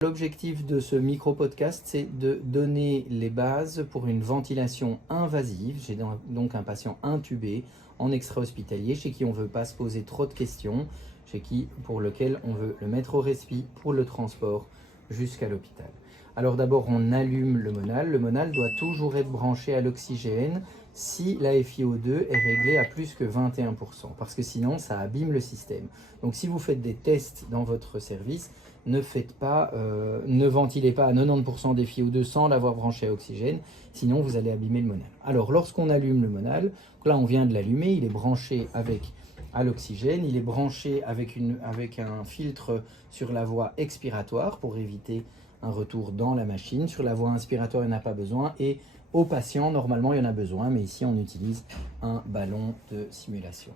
L'objectif de ce micro-podcast, c'est de donner les bases pour une ventilation invasive. J'ai donc un patient intubé en extra-hospitalier chez qui on ne veut pas se poser trop de questions, pour lequel on veut le mettre au respi pour le transport jusqu'à l'hôpital. Alors d'abord, on allume le Monal. Le Monal doit toujours être branché à l'oxygène si la FiO2 est réglée à plus que 21%, parce que sinon, ça abîme le système. Donc si vous faites des tests dans votre service, ne ventilez pas à 90% des FiO2 sans l'avoir branché à oxygène, sinon vous allez abîmer le Monal. Alors lorsqu'on allume le Monal, là on vient de l'allumer, il est branché à l'oxygène, il est branché avec un filtre sur la voie expiratoire pour éviter un retour dans la machine. Sur la voie inspiratoire, il n'y en a pas besoin, et au patient, normalement, il y en a besoin, mais ici, on utilise un ballon de simulation.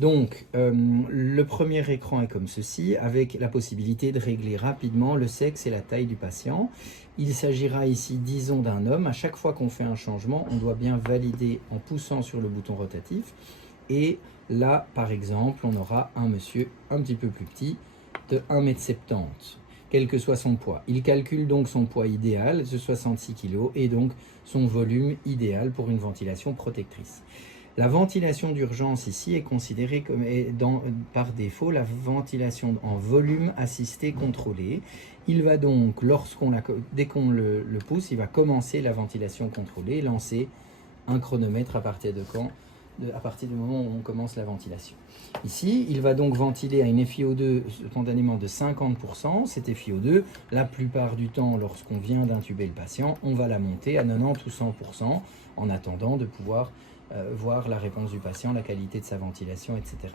Donc, le premier écran est comme ceci, avec la possibilité de régler rapidement le sexe et la taille du patient. Il s'agira ici, disons, d'un homme. À chaque fois qu'on fait un changement, on doit bien valider en poussant sur le bouton rotatif. Et là, par exemple, on aura un monsieur un petit peu plus petit, de 1,70 m, quel que soit son poids. Il calcule donc son poids idéal de 66 kg et donc son volume idéal pour une ventilation protectrice. La ventilation d'urgence ici est considérée comme par défaut la ventilation en volume assisté contrôlé. Il va donc, dès qu'on le pousse, il va commencer la ventilation contrôlée et lancer un chronomètre à partir du moment où on commence la ventilation. Ici, il va donc ventiler à une FiO2 spontanément de 50%. Cette FiO2, la plupart du temps, lorsqu'on vient d'intuber le patient, on va la monter à 90 ou 100% en attendant de pouvoir voir la réponse du patient, la qualité de sa ventilation, etc.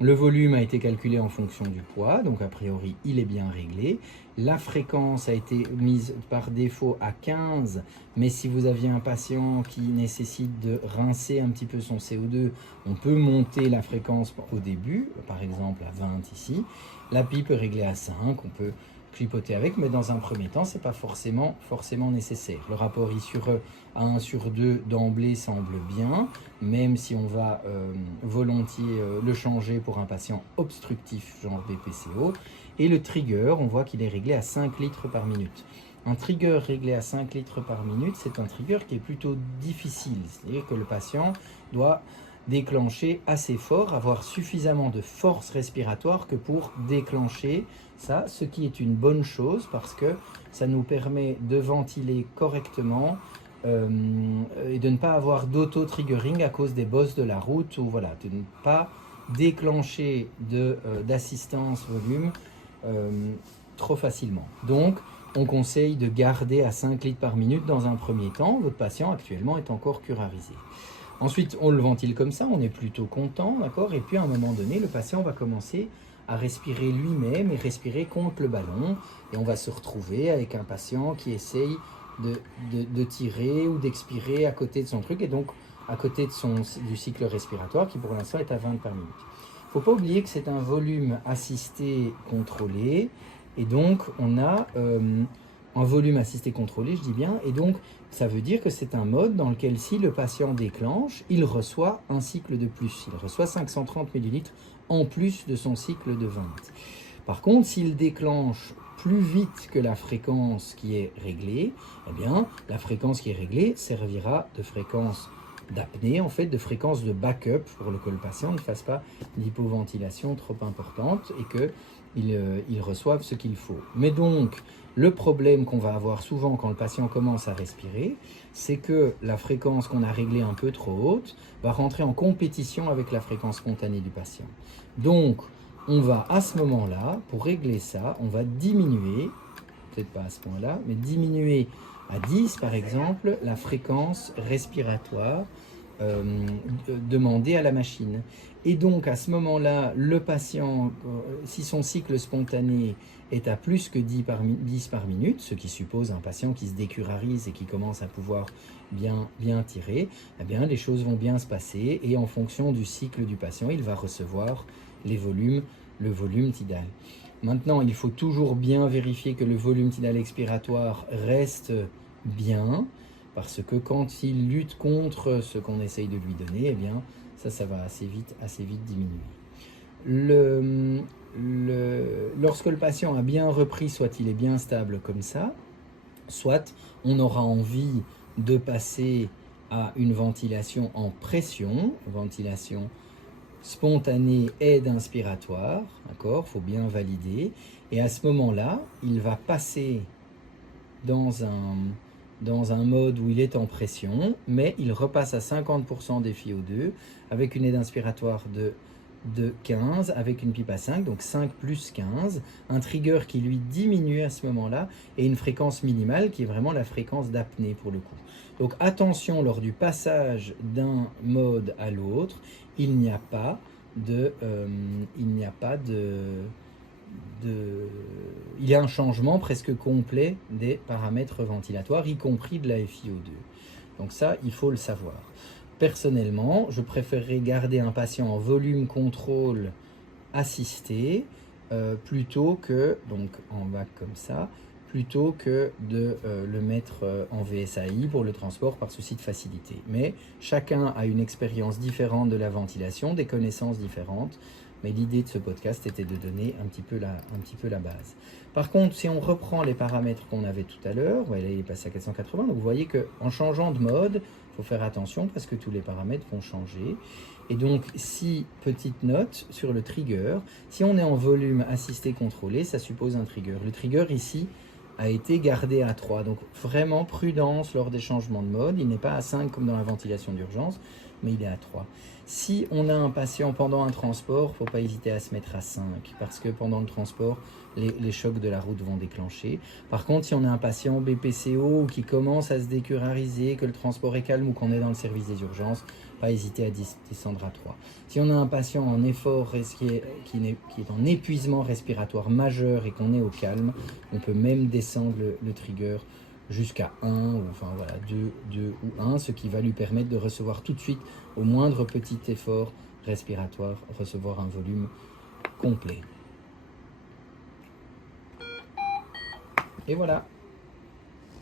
Le volume a été calculé en fonction du poids, donc a priori il est bien réglé. La fréquence a été mise par défaut à 15, mais si vous aviez un patient qui nécessite de rincer un petit peu son CO2, on peut monter la fréquence au début, par exemple à 20 ici. La pipe est réglée à 5, on peut clipoter avec, mais dans un premier temps, ce n'est pas forcément nécessaire. Le rapport I sur E à 1 sur 2 d'emblée semble bien, même si on va volontiers le changer pour un patient obstructif, genre BPCO. Et le trigger, on voit qu'il est réglé à 5 litres par minute. Un trigger réglé à 5 litres par minute, c'est un trigger qui est plutôt difficile, c'est-à-dire que le patient doit déclencher assez fort, avoir suffisamment de force respiratoire que pour déclencher ça, ce qui est une bonne chose parce que ça nous permet de ventiler correctement et de ne pas avoir d'auto-triggering à cause des bosses de la route, ou voilà, de ne pas déclencher d'assistance volume trop facilement. Donc, on conseille de garder à 5 litres par minute dans un premier temps. Votre patient actuellement est encore curarisé. Ensuite, on le ventile comme ça, on est plutôt content, d'accord? Et puis à un moment donné, le patient va commencer à respirer lui-même et respirer contre le ballon. Et on va se retrouver avec un patient qui essaye de tirer ou d'expirer à côté de son truc, et donc à côté du cycle respiratoire qui pour l'instant est à 20 par minute. Il ne faut pas oublier que c'est un volume assisté contrôlé, et donc on a un volume assisté contrôlé, je dis bien, et donc ça veut dire que c'est un mode dans lequel si le patient déclenche, il reçoit un cycle de plus, il reçoit 530 ml en plus de son cycle de 20. Par contre, s'il déclenche plus vite que la fréquence qui est réglée, eh bien, la fréquence qui est réglée servira de fréquence d'apnée, en fait, de fréquence de backup pour que le patient ne fasse pas d'hypoventilation trop importante et qu'il reçoive ce qu'il faut. Mais donc, le problème qu'on va avoir souvent quand le patient commence à respirer, c'est que la fréquence qu'on a réglée un peu trop haute va rentrer en compétition avec la fréquence spontanée du patient. Donc, on va à ce moment-là, pour régler ça, on va diminuer, peut-être pas à ce point-là, mais diminuer à 10 par exemple la fréquence respiratoire demandée à la machine. Et donc à ce moment-là, le patient, si son cycle spontané est à plus que 10 par minute, ce qui suppose un patient qui se décurarise et qui commence à pouvoir bien tirer, eh bien les choses vont bien se passer, et en fonction du cycle du patient, il va recevoir le volume tidal. Maintenant, il faut toujours bien vérifier que le volume tidal expiratoire reste bien, parce que quand il lutte contre ce qu'on essaye de lui donner, eh bien ça va assez vite diminuer. lorsque le patient a bien repris, soit il est bien stable comme ça, soit on aura envie de passer à une ventilation en pression, ventilation spontanée aide inspiratoire, d'accord, faut bien valider, et à ce moment-là, il va passer dans un mode où il est en pression, mais il repasse à 50% des FiO2 avec une aide inspiratoire de 15 avec une pipe à 5, donc 5 plus 15, un trigger qui lui diminue à ce moment-là et une fréquence minimale qui est vraiment la fréquence d'apnée pour le coup. Donc attention, lors du passage d'un mode à l'autre, il n'y a pas de, il y a un changement presque complet des paramètres ventilatoires, y compris de la FiO2. Donc ça, il faut le savoir. Personnellement, je préférerais garder un patient en volume contrôle assisté plutôt que, donc en vague comme ça, plutôt que de le mettre en VSAI pour le transport par souci de facilité. Mais chacun a une expérience différente de la ventilation, des connaissances différentes. Mais l'idée de ce podcast était de donner un petit peu la base. Par contre, si on reprend les paramètres qu'on avait tout à l'heure, là il est passé à 480, donc vous voyez qu'en changeant de mode, il faut faire attention parce que tous les paramètres vont changer. Et donc, si, petite note sur le trigger, si on est en volume assisté contrôlé, ça suppose un trigger. Le trigger ici a été gardé à 3, donc vraiment prudence lors des changements de mode. Il n'est pas à 5 comme dans la ventilation d'urgence, mais il est à 3. Si on a un patient pendant un transport, il ne faut pas hésiter à se mettre à 5, parce que pendant le transport, les chocs de la route vont déclencher. Par contre, si on a un patient BPCO qui commence à se décurariser, que le transport est calme ou qu'on est dans le service des urgences, pas hésiter à descendre à 3. Si on a un patient en effort qui est en épuisement respiratoire majeur et qu'on est au calme, on peut même descendre le trigger jusqu'à 1, ou enfin voilà, 2 ou 1, ce qui va lui permettre de recevoir tout de suite, au moindre petit effort respiratoire, recevoir un volume complet. Et voilà.